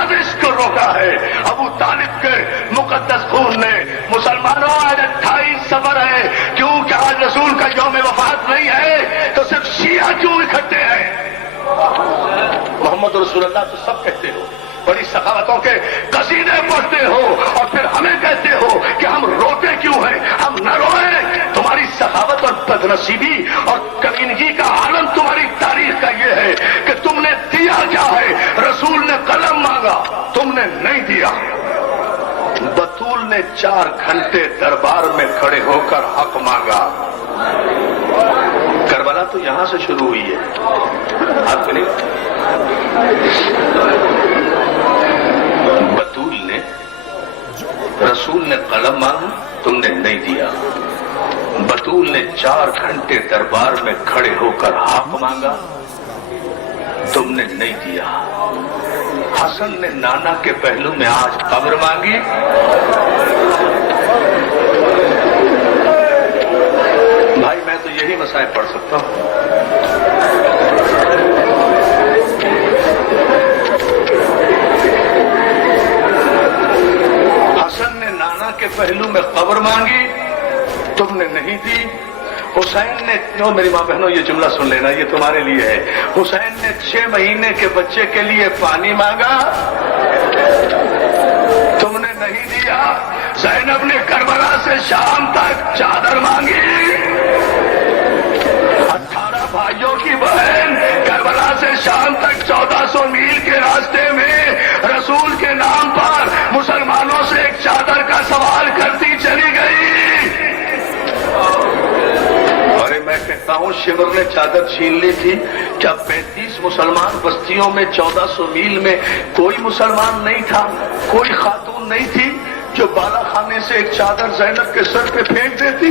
साजिश को रोका है। अबू तालिब के मुकद्दस खून ने मुसलमानों आज 28 सफर है, क्यों कि आज रसूल का यौम वफात नहीं है तो सिर्फ शिया क्यों इकट्ठे हैं? मोहम्मद रसूलुल्लाह तो सब कहते हो, बड़ी सखावतों के कसीदे पढ़ते हो और फिर हमें कहते हो कि हम रोते क्यों हैं? हम न रोए। तुम्हारी सखावत और बदनसीबी और कमीनगी का आलम तुम्हारी तारीख का ये है कि तुमने दिया क्या है? रसूल ने कलम मांगा, तुमने नहीं दिया। बतूल ने 4 घंटे दरबार में खड़े होकर हक मांगा। करबला तो यहां से शुरू हुई है, आपको नहीं? बतूल ने, रसूल ने कलम मांगा, तुमने नहीं दिया। बतूल ने 4 घंटे दरबार में खड़े होकर हक मांगा, तुमने नहीं दिया। हसन ने नाना के पहलू में आज कब्र मांगी, भाई मैं तो यही मसाइल पढ़ सकता हूं। हसन ने नाना के पहलू में कब्र मांगी, तुमने नहीं दी। हुसैन ने, नो मेरी माँ बहनों ये जुमला सुन लेना, ये तुम्हारे लिए है। हुसैन ने 6 महीने के बच्चे के लिए पानी मांगा, तुमने नहीं दिया। ज़ैनब ने करबला से शाम तक चादर मांगी। 18 भाइयों की बहन करबला से शाम तक 1400 मील के रास्ते में रसूल के नाम पर मुसलमानों से एक चादर का सवाल करती चली गई। अरे मैं कहता हूं शिमर ने चादर छीन ली थी क्या? 35 मुसलमान बस्तियों में 1400 मील में कोई मुसलमान नहीं था, कोई खातून नहीं थी जो बाला खाने से एक चादर ज़ैनब के सर पे फेंक देती?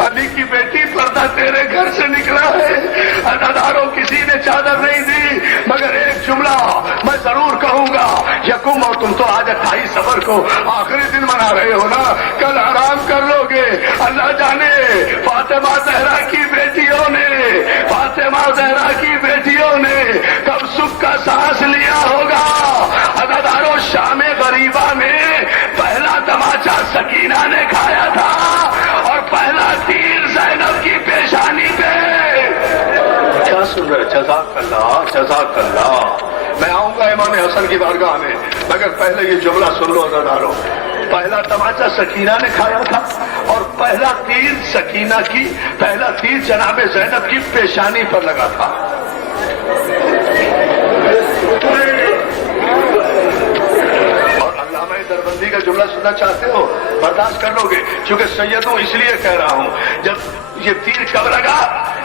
अली की बेटी पर्दा तेरे घर से निकला है, अदादारों किसी ने चादर नहीं दी। मगर एक जुमला मैं जरूर कहूंगा, यकुम, और तुम तो आज 28 सफर को आखिरी दिन मना रहे हो ना, कल आराम कर लोगे। अल्लाह जाने फातिमा ज़हरा की बेटियों ने, फातिमा ज़हरा की बेटियों ने कब सुख का सांस लिया होगा। अदादारों शामे गरीबा में पहला तमाचा सकीना ने खाया था और पहला तीर ज़ैनब की पेशानी पे। क्या सुन रहे? जज़ाकल्लाह, जज़ाकल्लाह। मैं आऊंगा इमाम हसन की बारगाह में, मगर पहले ये जुमला सुन लो अज़ादारों। पहला तमाचा सकीना ने खाया था और पहला तीर सकीना की, पहला तीर जनाबे ज़ैनब की पेशानी पर लगा था। दरबंदी का जुमला सुनना चाहते हो? बर्दाश्त कर लोगे, क्योंकि सैयद हूं इसलिए कह रहा हूं। जब ये तीर कब लगा?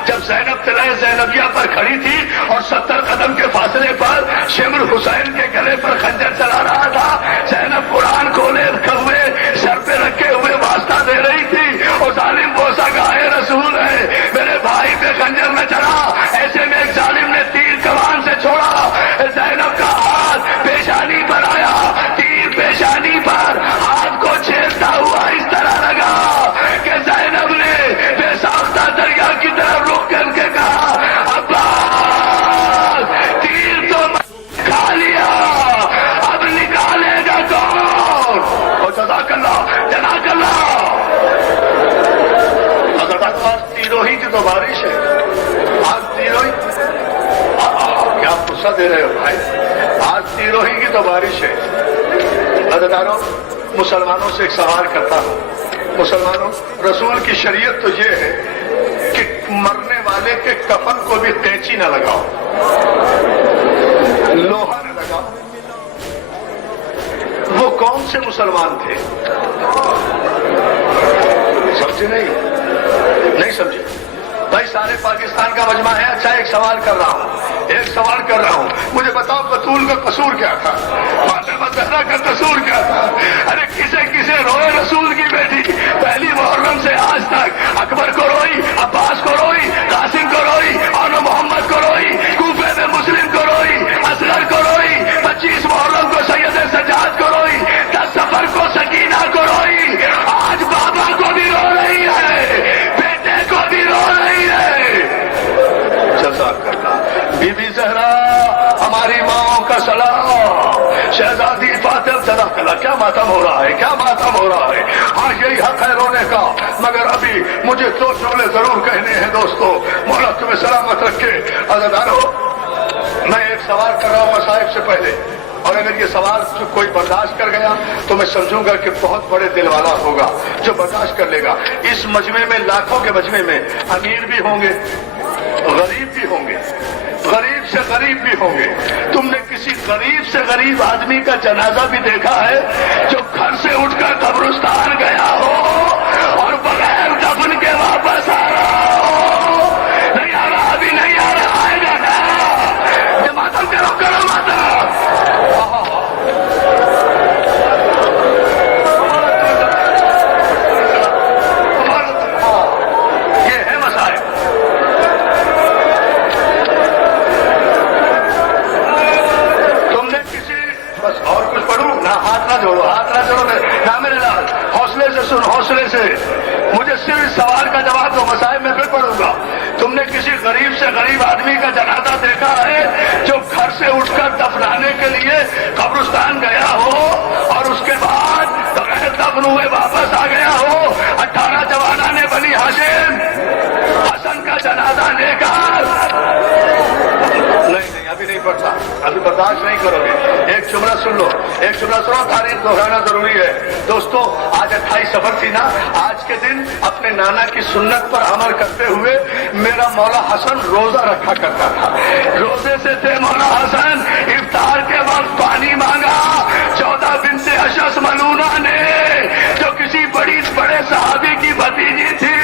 जब ज़ैनब तलाए ज़ैनबिया पर खड़ी थी और 70 कदम के फासले पर शिमर हुसैन के गले पर खंजर चला रहा था। ज़ैनब कुरान खोले हुए सर पे रखे हुए वास्ता दे रही थी और जालिम बोसा गाए रसूल है, मेरे भाई पे खंजर न चला। ऐसे में एक जालिम ने तीर कमान से छोड़ा, ज़ैनब का हाथ पेशानी पर आया, तीर पेशानी पर हाथ को छेदता हुआ इस तरह लगा कि ज़ैनब ने बेसाख्ता दरिया की तरफ रुक करके कहा, अब्बास, तीर तो खा लिया, अब निकालेगा कौन? और जज़ाकल्लाह, जज़ाकल्लाह। आज तीरों ही की तो बारिश है, आज तीरों ही। क्या गुस्सा दे रहे हो भाई? आज तीरों ही की तो बारिश है। अदादारों, मुसलमानों से एक सवाल करता हूं। मुसलमानों, रसूल की शरीयत तो ये है कि मरने वाले के कफन को भी कैंची न लगाओ, लोहा न लगाओ। वो कौन से मुसलमान थे? समझे नहीं समझे भाई? सारे पाकिस्तान का मजमा है। अच्छा, एक सवाल कर रहा हूं, मुझे बताओ बतूल का कसूर क्या था? फातिमा ज़हरा का कसूर क्या था? अरे किसे किसे रोए रसूल की बेटी? पहली मुहर्रम से आज तक अकबर को रोई, अब्बास को रोई, कासिम को रोई, और मोहम्मद को रोई, कूफे में मुस्लिम को रोई, असगर को रोई, 25 मुहर्रम को सैयद सज्जाद को रोई, 10 सफर को सकीना को रोई, आज बाबा को भी रो रही है, बेटे को भी रो रही है। जज़ाकल्लाह। बीबी ज़हरा हमारी माओ का सलाम, शहजादी फातिल जरा कला, क्या मातम हो रहा है, क्या मातम हो रहा है। हाँ यही हक है रोने का, मगर अभी मुझे दो जुमले जरूर कहने हैं दोस्तों। मौला तुम्हें सलामत रखे। अज़ादारो, मैं एक सवाल कर रहा हूँ साहिब से पहले, और अगर ये सवाल कोई बर्दाश्त कर गया तो मैं समझूंगा कि बहुत बड़े दिल वाला होगा जो बर्दाश्त कर लेगा। इस मजमे में, लाखों के मजमे में अमीर भी होंगे, गरीब भी होंगे, गरीब से गरीब भी होंगे। तुमने किसी गरीब से गरीब आदमी का जनाजा भी देखा है जो घर से उठकर कब्रिस्तान गया हो और बगैर दफन के वापस आ रहा हो? नहीं आ रहा, अभी नहीं आ रहा, आएगा ना। ये मातम करो, करो मातम। ये है मसाइल। तुमने किसी, बस और कुछ पढ़ूं ना, हाथ ना जोड़ो, हाथ ना जोड़ो ना मेरे लाल, हौसले से सुन, हौसले से। मुझे सिर्फ इस सवाल का जवाब दो, मसाइल में फिर पढ़ूंगा। तुमने किसी गरीब से गरीब आदमी का जनाजा देखा है जो घर से उठकर दफनाने के लिए कब्रिस्तान गया हो और उसके बाद बगैर दफन हुए वापस आ गया हो? 18 जवाना ने बनी हाशिम हसन का जनाजा लेकर। नहीं, अभी नहीं पढ़ता, अभी बर्दाश्त नहीं करोगे। एक जुमला सुन लो, एक जुमला सुनो, तारीख दोहराना जरूरी है दोस्तों। आज 28 सफर थी ना, आज के दिन अपने नाना की सुन्नत पर अमल करते हुए मेरा मौला हसन रोजा रखा करता था। रोजे से थे मौला हसन, इफ्तार के वक्त पानी मांगा 14 बिन्ते अशस मलूना ने, जो किसी बड़े सहाबी की भतीजी थी,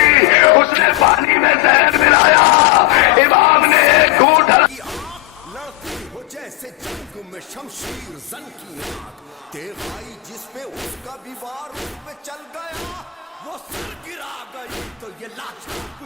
उसने पानी में जहर मिलाया। इमाम ने एक घूंट हो जैसे जंग में शमशीर जन की आग, तेग आई जिस पे उसका भी वार उस पे चल गया, वो सर गिरा गई तो ये लाश